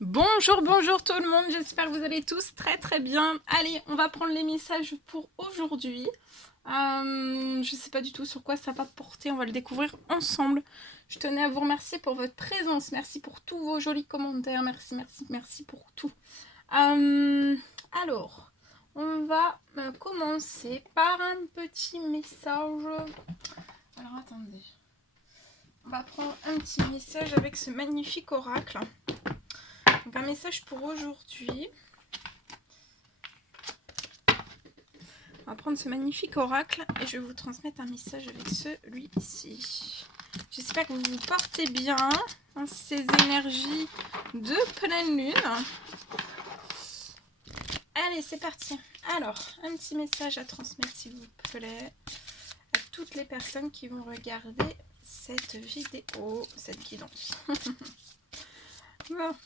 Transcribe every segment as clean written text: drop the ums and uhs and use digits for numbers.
Bonjour, bonjour tout le monde, j'espère que vous allez tous très très bien. Allez, on va prendre les messages pour aujourd'hui. Je sais pas du tout sur quoi ça va porter, on va le découvrir ensemble. Je tenais à vous remercier pour votre présence, merci pour tous vos jolis commentaires, merci pour tout. Alors, on va commencer par un petit message. Alors attendez, on va prendre un petit message avec ce magnifique oracle. Donc un message pour aujourd'hui. On va prendre ce magnifique oracle et je vais vous transmettre un message avec celui-ci. J'espère que vous vous portez bien dans ces énergies de pleine lune. Allez, c'est parti. Alors, un petit message à transmettre s'il vous plaît à toutes les personnes qui vont regarder cette vidéo, cette guidance. Bon.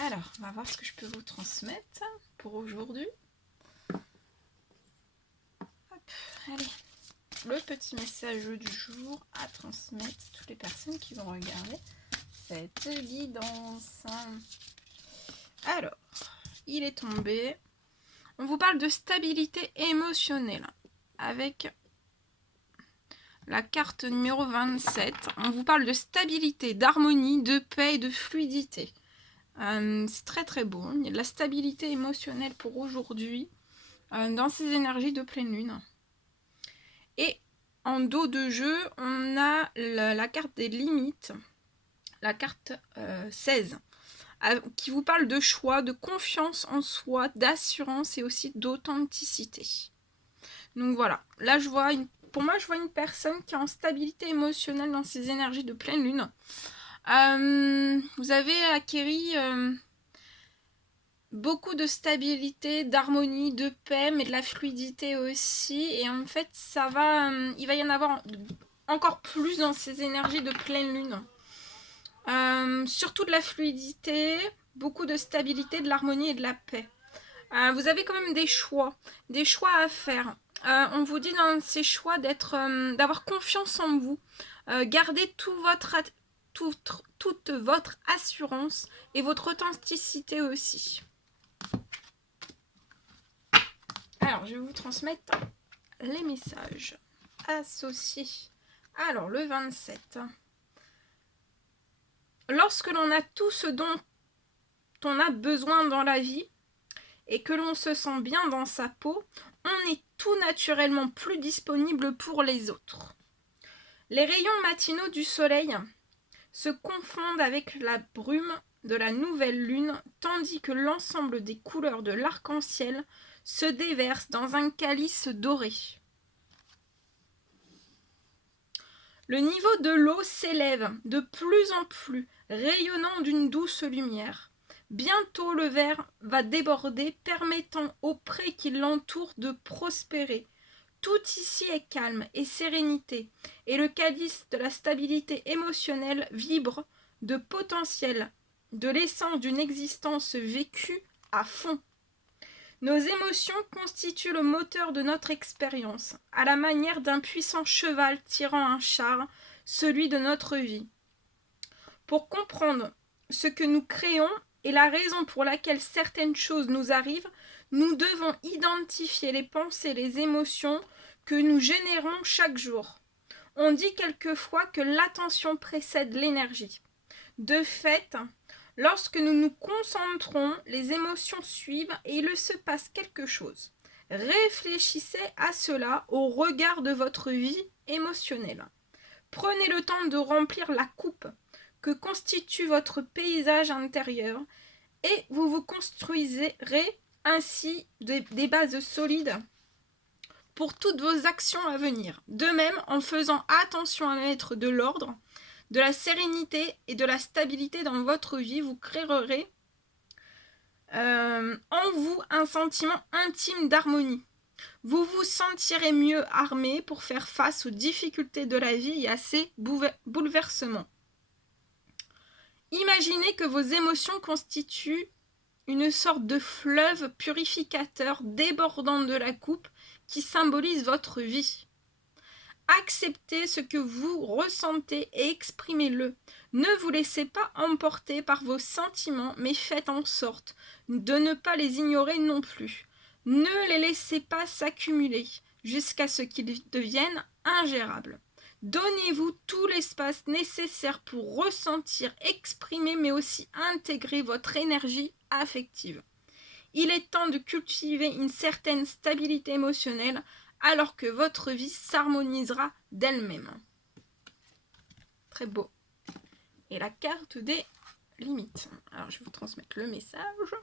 Alors, on va voir ce que je peux vous transmettre pour aujourd'hui. Allez, le petit message du jour à transmettre à toutes les personnes qui vont regarder cette guidance. Alors, il est tombé. On vous parle de stabilité émotionnelle avec la carte numéro 27. On vous parle de stabilité, d'harmonie, de paix et de fluidité. C'est très très beau. Il y a de la stabilité émotionnelle pour aujourd'hui dans ces énergies de pleine lune. Et en dos de jeu, on a la carte des limites, la carte 16, qui vous parle de choix, de confiance en soi, d'assurance et aussi d'authenticité. Donc voilà, là pour moi je vois une personne qui est en stabilité émotionnelle dans ses énergies de pleine lune. Vous avez acquéri beaucoup de stabilité, d'harmonie, de paix, mais de la fluidité aussi. Et en fait, il va y en avoir encore plus dans ces énergies de pleine lune. Surtout de la fluidité, beaucoup de stabilité, de l'harmonie et de la paix. Vous avez quand même des choix à faire. On vous dit dans ces choix d'avoir confiance en vous. Gardez toute votre assurance et votre authenticité aussi. Alors, je vais vous transmettre les messages associés. Alors, le 27. Lorsque l'on a tout ce dont on a besoin dans la vie et que l'on se sent bien dans sa peau, on est tout naturellement plus disponible pour les autres. Les rayons matinaux du soleil se confondent avec la brume de la nouvelle lune, tandis que l'ensemble des couleurs de l'arc-en-ciel se déverse dans un calice doré. Le niveau de l'eau s'élève de plus en plus, rayonnant d'une douce lumière. Bientôt le verre va déborder, permettant aux prés qui l'entourent de prospérer. Tout ici est calme et sérénité, et le calice de la stabilité émotionnelle vibre de potentiel, de l'essence d'une existence vécue à fond. Nos émotions constituent le moteur de notre expérience, à la manière d'un puissant cheval tirant un char, celui de notre vie. Pour comprendre ce que nous créons et la raison pour laquelle certaines choses nous arrivent, nous devons identifier les pensées et les émotions que nous générons chaque jour. On dit quelquefois que l'attention précède l'énergie. De fait, lorsque nous nous concentrons, les émotions suivent et il se passe quelque chose. Réfléchissez à cela au regard de votre vie émotionnelle. Prenez le temps de remplir la coupe que constitue votre paysage intérieur et vous vous construiserez ainsi des bases solides pour toutes vos actions à venir. De même, en faisant attention à mettre de l'ordre, de la sérénité et de la stabilité dans votre vie, vous créerez en vous un sentiment intime d'harmonie. Vous vous sentirez mieux armé pour faire face aux difficultés de la vie et à ses bouleversements. Imaginez que vos émotions constituent une sorte de fleuve purificateur débordant de la coupe qui symbolise votre vie. Acceptez ce que vous ressentez et exprimez-le. Ne vous laissez pas emporter par vos sentiments, mais faites en sorte de ne pas les ignorer non plus. Ne les laissez pas s'accumuler jusqu'à ce qu'ils deviennent ingérables. Donnez-vous tout l'espace nécessaire pour ressentir, exprimer, mais aussi intégrer votre énergie affective. Il est temps de cultiver une certaine stabilité émotionnelle alors que votre vie s'harmonisera d'elle-même. Très beau. Et la carte des limites. Alors, je vais vous transmettre le message.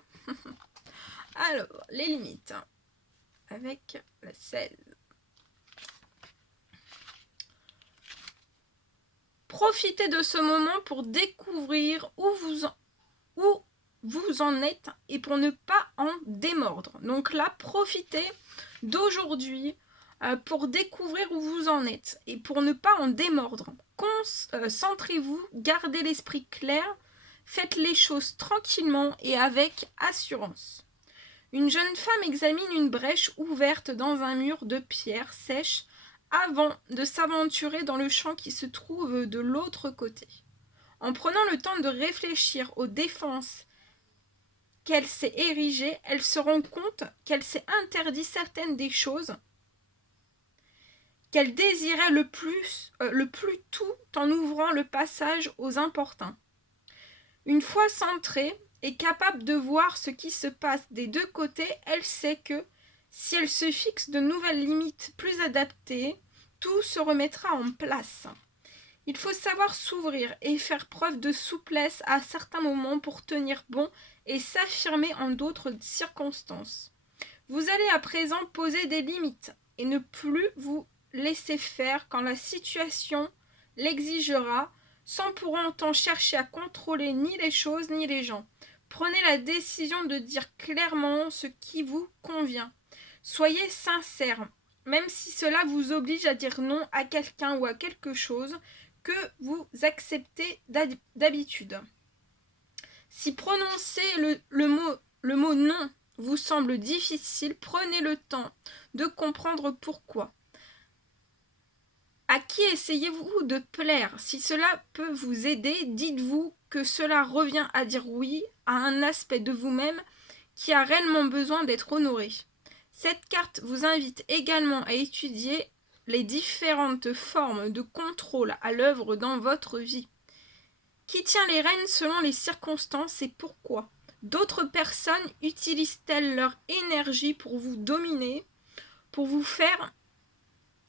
Alors, les limites. Avec la 16. Profitez de ce moment pour découvrir où vous en êtes et pour ne pas en démordre. Donc là, profitez d'aujourd'hui pour découvrir où vous en êtes et pour ne pas en démordre. Concentrez-vous, gardez l'esprit clair, faites les choses tranquillement et avec assurance. Une jeune femme examine une brèche ouverte dans un mur de pierre sèche avant de s'aventurer dans le champ qui se trouve de l'autre côté. En prenant le temps de réfléchir aux défenses qu'elle s'est érigée, elle se rend compte qu'elle s'est interdit certaines des choses qu'elle désirait le plus tout en ouvrant le passage aux importuns. Une fois centrée et capable de voir ce qui se passe des deux côtés, elle sait que si elle se fixe de nouvelles limites plus adaptées, tout se remettra en place. Il faut savoir s'ouvrir et faire preuve de souplesse à certains moments pour tenir bon et s'affirmer en d'autres circonstances. Vous allez à présent poser des limites et ne plus vous laisser faire quand la situation l'exigera, sans pour autant chercher à contrôler ni les choses ni les gens. Prenez la décision de dire clairement ce qui vous convient. Soyez sincère, même si cela vous oblige à dire non à quelqu'un ou à quelque chose que vous acceptez d'habitude. Si prononcer le mot non vous semble difficile, prenez le temps de comprendre pourquoi. À qui essayez-vous de plaire? Si cela peut vous aider, dites-vous que cela revient à dire oui à un aspect de vous-même qui a réellement besoin d'être honoré. Cette carte vous invite également à étudier les différentes formes de contrôle à l'œuvre dans votre vie. Qui tient les rênes selon les circonstances et pourquoi? D'autres personnes utilisent-elles leur énergie pour vous dominer, pour vous faire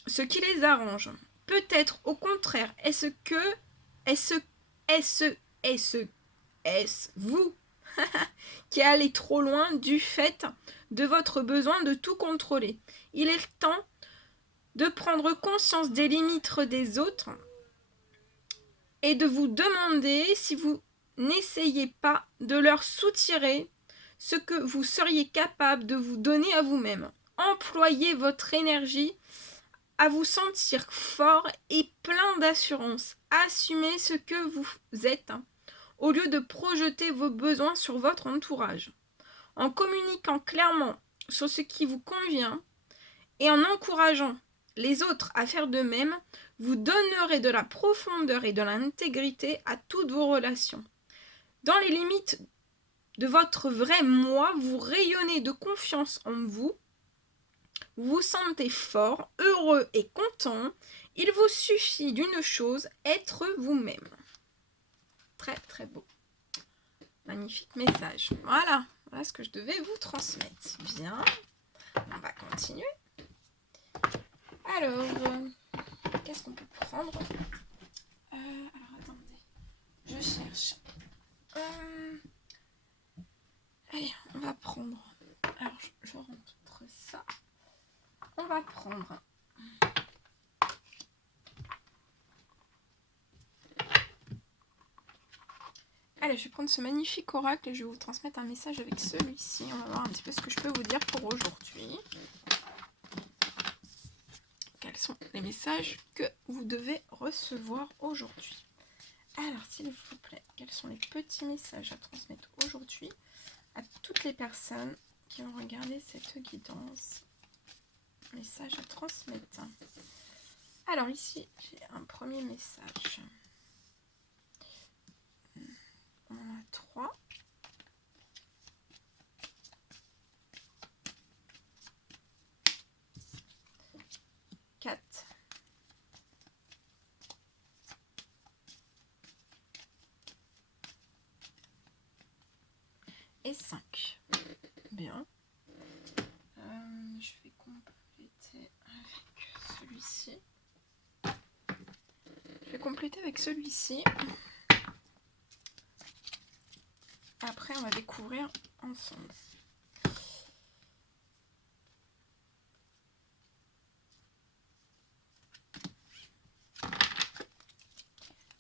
ce qui les arrange? Peut-être au contraire, est-ce vous qui allez trop loin du fait de votre besoin de tout contrôler? Il est temps de prendre conscience des limites des autres et de vous demander si vous n'essayez pas de leur soutirer ce que vous seriez capable de vous donner à vous-même. Employez votre énergie à vous sentir fort et plein d'assurance. Assumez ce que vous êtes au lieu de projeter vos besoins sur votre entourage. En communiquant clairement sur ce qui vous convient et en encourageant les autres à faire de même, vous donnerez de la profondeur et de l'intégrité à toutes vos relations. Dans les limites de votre vrai moi, vous rayonnez de confiance en vous, vous vous sentez fort, heureux et content. Il vous suffit d'une chose, être vous-même. Très très beau. Magnifique message. Voilà ce que je devais vous transmettre. Bien, on va continuer. Alors, qu'est-ce qu'on peut prendre? Alors, attendez. Je cherche. Allez, on va prendre. Alors, je rentre ça. On va prendre. Allez, je vais prendre ce magnifique oracle et je vais vous transmettre un message avec celui-ci. On va voir un petit peu ce que je peux vous dire pour aujourd'hui. Quels sont les messages que vous devez recevoir aujourd'hui? Alors, s'il vous plaît, quels sont les petits messages à transmettre aujourd'hui à toutes les personnes qui ont regardé cette guidance? Message à transmettre. Alors ici, j'ai un premier message. On en a 3. Et 5. Bien. Je vais compléter avec celui-ci. Après, on va découvrir ensemble.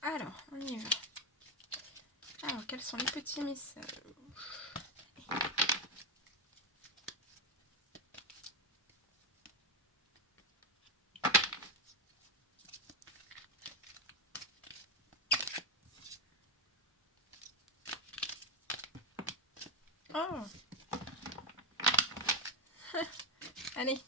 Alors, on y va. Alors, quels sont les petits messages? Oh. Allez.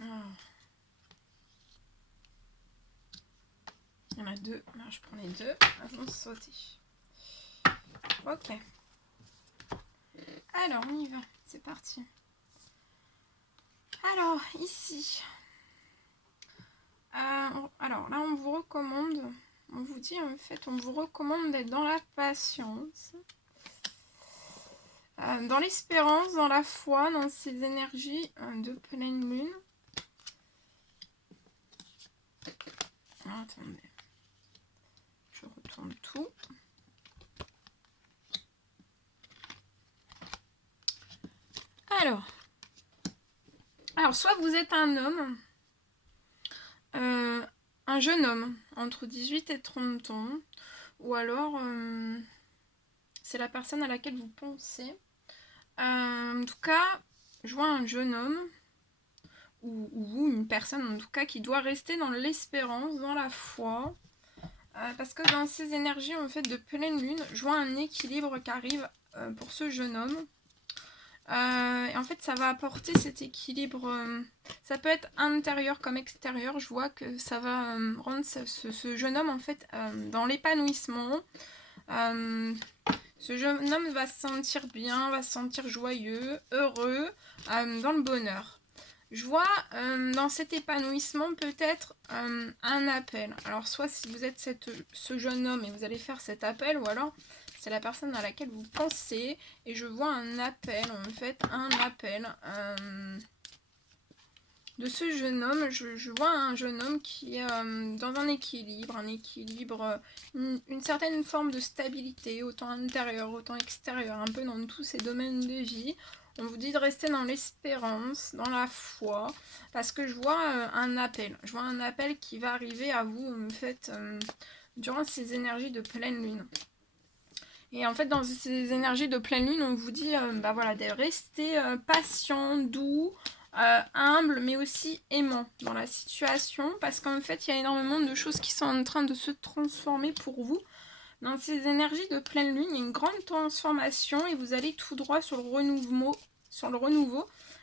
Oh. Il y en a 2. Alors, je prends les 2 avant de sauter. Ok. Alors, on y va. C'est parti. Alors, ici. Alors, là, on vous recommande... On vous dit, en fait, on vous recommande d'être dans la patience. Dans l'espérance, dans la foi, dans ces énergies de pleine lune. Alors, attendez. Je retourne tout. Alors, soit vous êtes un homme, un jeune homme, entre 18 et 30 ans, ou alors c'est la personne à laquelle vous pensez. En tout cas, je vois un jeune homme, ou une personne en tout cas, qui doit rester dans l'espérance, dans la foi, parce que dans ces énergies en fait de pleine lune, je vois un équilibre qui arrive pour ce jeune homme. Et en fait, ça va apporter cet équilibre. Ça peut être intérieur comme extérieur. Je vois que ça va rendre ce jeune homme en fait dans l'épanouissement. Ce jeune homme va se sentir bien, va se sentir joyeux, heureux, dans le bonheur. Je vois dans cet épanouissement peut-être un appel. Alors soit si vous êtes ce jeune homme et vous allez faire cet appel, ou alors c'est la personne à laquelle vous pensez, et je vois un appel, en fait, un appel de ce jeune homme. Je vois un jeune homme qui est dans un équilibre, une certaine forme de stabilité, autant intérieure, autant extérieure, un peu dans tous ces domaines de vie. On vous dit de rester dans l'espérance, dans la foi, parce que je vois un appel. Je vois un appel qui va arriver à vous, en fait, durant ces énergies de pleine lune. Et en fait, dans ces énergies de pleine lune, on vous dit voilà, de rester patient, doux, humble, mais aussi aimant dans la situation, parce qu'en fait, il y a énormément de choses qui sont en train de se transformer pour vous. Dans ces énergies de pleine lune, il y a une grande transformation et vous allez tout droit sur le renouveau.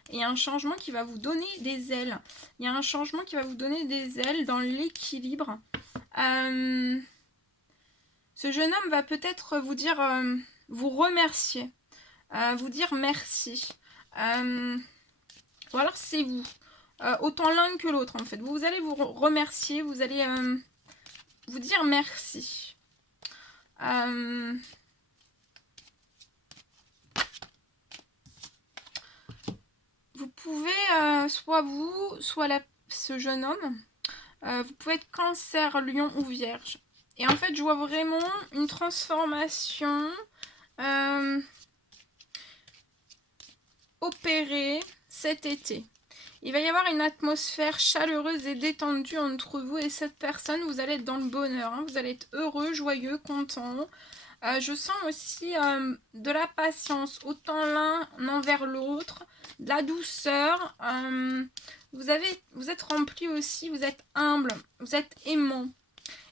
Et il y a un changement qui va vous donner des ailes. Il y a un changement qui va vous donner des ailes dans l'équilibre. Ce jeune homme va peut-être vous dire, vous remercier, vous dire merci. Ou alors c'est vous, autant l'un que l'autre en fait. Vous allez vous remercier, vous allez vous dire merci. Vous pouvez, soit vous, soit ce jeune homme, vous pouvez être Cancer, Lion ou Vierge. Et en fait, je vois vraiment une transformation opérée cet été. Il va y avoir une atmosphère chaleureuse et détendue entre vous et cette personne. Vous allez être dans le bonheur, hein. Vous allez être heureux, joyeux, content. Je sens aussi de la patience, autant l'un envers l'autre, de la douceur. vous êtes rempli aussi, vous êtes humble, vous êtes aimant.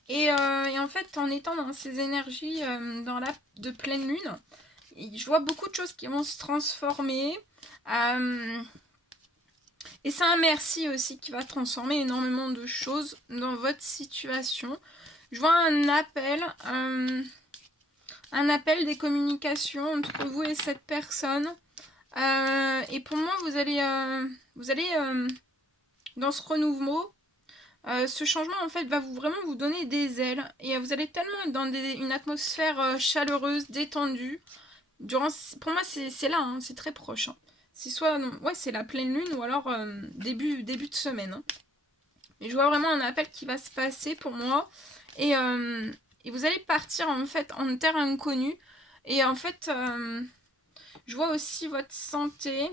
Et en fait, en étant dans ces énergies de pleine lune, je vois beaucoup de choses qui vont se transformer. Et c'est un merci aussi qui va transformer énormément de choses dans votre situation. Je vois un appel des communications entre vous et cette personne. Et pour moi, vous allez dans ce renouveau, ce changement en fait va vraiment vous donner des ailes. Et vous allez tellement être dans une atmosphère chaleureuse, détendue. Pour moi, c'est là, hein, c'est très proche. Hein. C'est soit, ouais, c'est la pleine lune ou alors début de semaine. Hein. Mais je vois vraiment un appel qui va se passer pour moi. Et vous allez partir en fait en terre inconnue. Et en fait, je vois aussi votre santé.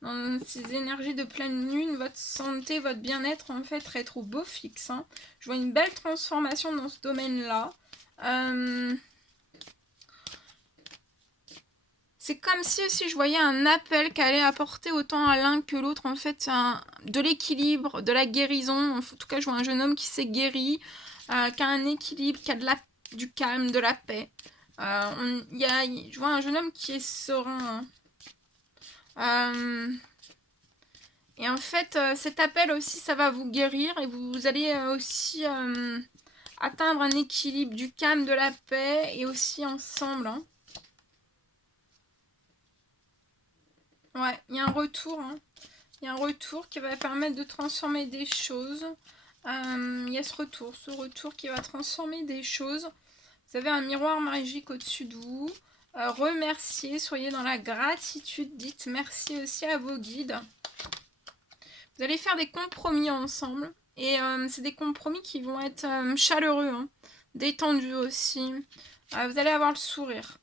Dans ces énergies de pleine lune, votre santé, votre bien-être en fait être au beau fixe. Hein. Je vois une belle transformation dans ce domaine-là. C'est comme si aussi je voyais un appel qui allait apporter autant à l'un que l'autre, en fait, de l'équilibre, de la guérison. En tout cas, je vois un jeune homme qui s'est guéri, qui a un équilibre, qui a du calme, de la paix. Je vois un jeune homme qui est serein. Et en fait, cet appel aussi, ça va vous guérir et vous allez aussi atteindre un équilibre, du calme, de la paix et aussi ensemble. Hein. Ouais, il y a un retour. Hein. Il y a un retour qui va permettre de transformer des choses. Il y a ce retour qui va transformer des choses. Vous avez un miroir magique au-dessus de vous. Remerciez, soyez dans la gratitude. Dites merci aussi à vos guides. Vous allez faire des compromis ensemble. Et c'est des compromis qui vont être chaleureux, hein, détendus aussi. Vous allez avoir le sourire.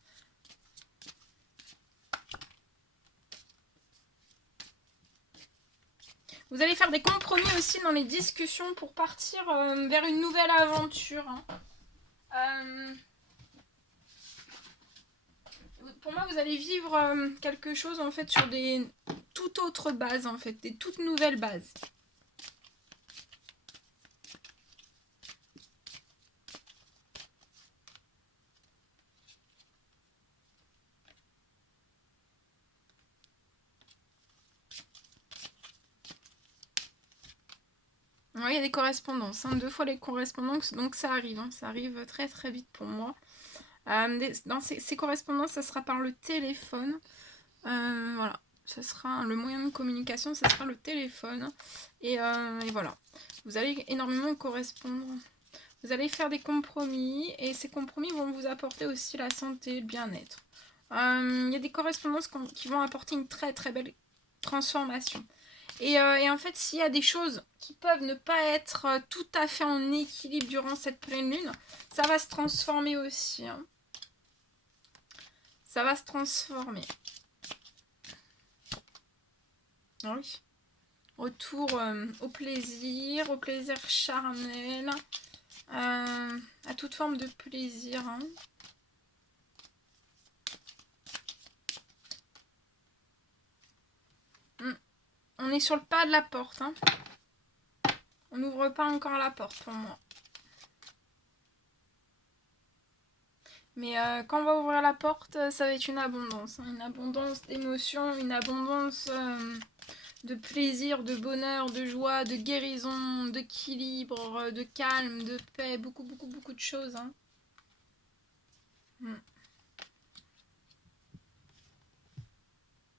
Vous allez faire des compromis aussi dans les discussions pour partir vers une nouvelle aventure. Hein. Pour moi, vous allez vivre quelque chose en fait sur des toutes autres bases en fait, des toutes nouvelles bases. Ouais, il y a des correspondances, hein, 2 fois les correspondances, donc ça arrive. Hein, ça arrive très très vite pour moi. Dans ces correspondances, ça sera par le téléphone. Voilà, ça sera le moyen de communication, ça sera le téléphone. Et voilà, vous allez énormément correspondre. Vous allez faire des compromis et ces compromis vont vous apporter aussi la santé, le bien-être. Il y a des correspondances qui vont apporter une très très belle transformation. Et en fait, s'il y a des choses qui peuvent ne pas être tout à fait en équilibre durant cette pleine lune, ça va se transformer aussi. Hein. Ça va se transformer. Ah oui. Retour au plaisir charnel, à toute forme de plaisir. Hein. On est sur le pas de la porte. Hein. On n'ouvre pas encore la porte pour moi. Mais quand on va ouvrir la porte, ça va être une abondance. Hein. Une abondance d'émotions, une abondance de plaisir, de bonheur, de joie, de guérison, d'équilibre, de calme, de paix. Beaucoup, beaucoup, beaucoup de choses. Hein.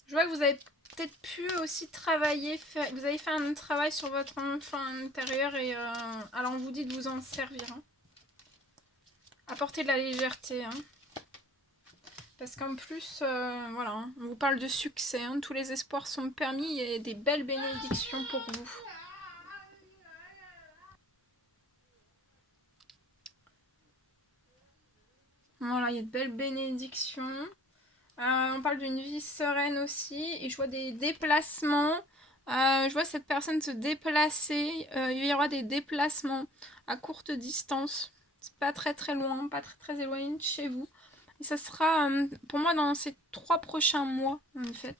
Je vois que vous avez peut-être pu aussi travailler, vous avez fait un travail sur votre enfant intérieur et alors on vous dit de vous en servir. Hein. Apporter de la légèreté. Hein. Parce qu'en plus, voilà, hein, on vous parle de succès. Hein, tous les espoirs sont permis et des belles bénédictions pour vous. Voilà, il y a de belles bénédictions. On parle d'une vie sereine aussi. Et je vois des déplacements. Je vois cette personne se déplacer. Il y aura des déplacements à courte distance. C'est pas très très loin, pas très très éloigné de chez vous. Et ça sera pour moi dans ces 3 prochains mois en fait.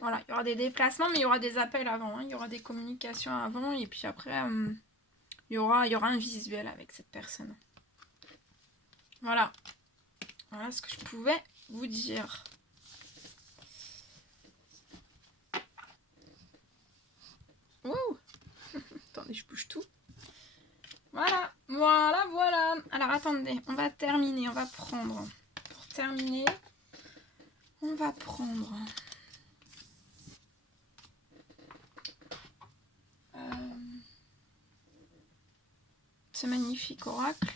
Voilà, il y aura des déplacements, mais il y aura des appels avant. Hein. Il y aura des communications avant. Et puis après, il y aura un visuel avec cette personne. Voilà. Voilà ce que je pouvais vous dire. Ouh. Attendez, je bouge tout. Voilà, voilà, voilà. Alors, attendez, on va terminer, on va prendre. Pour terminer, on va prendre... ce magnifique oracle.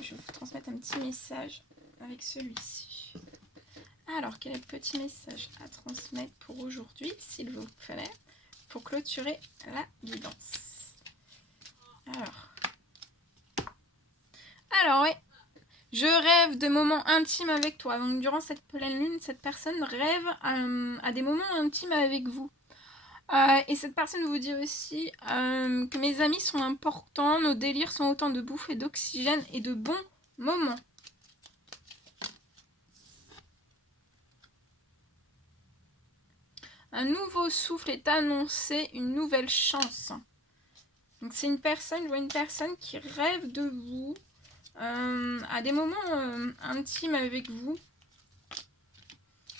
Je vais vous transmettre un petit message avec celui-ci. Alors, quel est le petit message à transmettre pour aujourd'hui, s'il vous plaît, pour clôturer la guidance? Alors, oui, je rêve de moments intimes avec toi. Donc, durant cette pleine lune, cette personne rêve à des moments intimes avec vous. Et cette personne vous dit aussi que mes amis sont importants, nos délires sont autant de bouffe et d'oxygène et de bons moments. Un nouveau souffle est annoncé, une nouvelle chance. Donc c'est une personne, je vois une personne qui rêve de vous, à des moments intimes avec vous.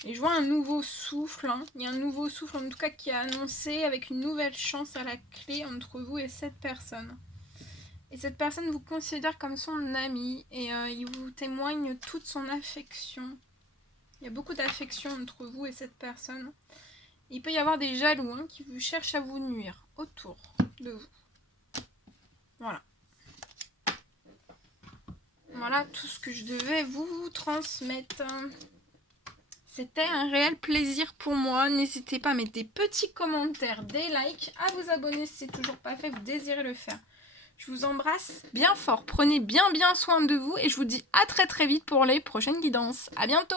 Et je vois un nouveau souffle, hein. Il y a un nouveau souffle en tout cas qui est annoncé avec une nouvelle chance à la clé entre vous et cette personne. Et cette personne vous considère comme son ami et il vous témoigne toute son affection. Il y a beaucoup d'affection entre vous et cette personne. Il peut y avoir des jaloux hein, qui vous cherchent à vous nuire autour de vous. Voilà. Voilà tout ce que je devais vous transmettre. C'était un réel plaisir pour moi. N'hésitez pas à mettre des petits commentaires, des likes, à vous abonner si c'est toujours pas fait, vous désirez le faire. Je vous embrasse bien fort. Prenez bien soin de vous et je vous dis à très vite pour les prochaines guidances. À bientôt!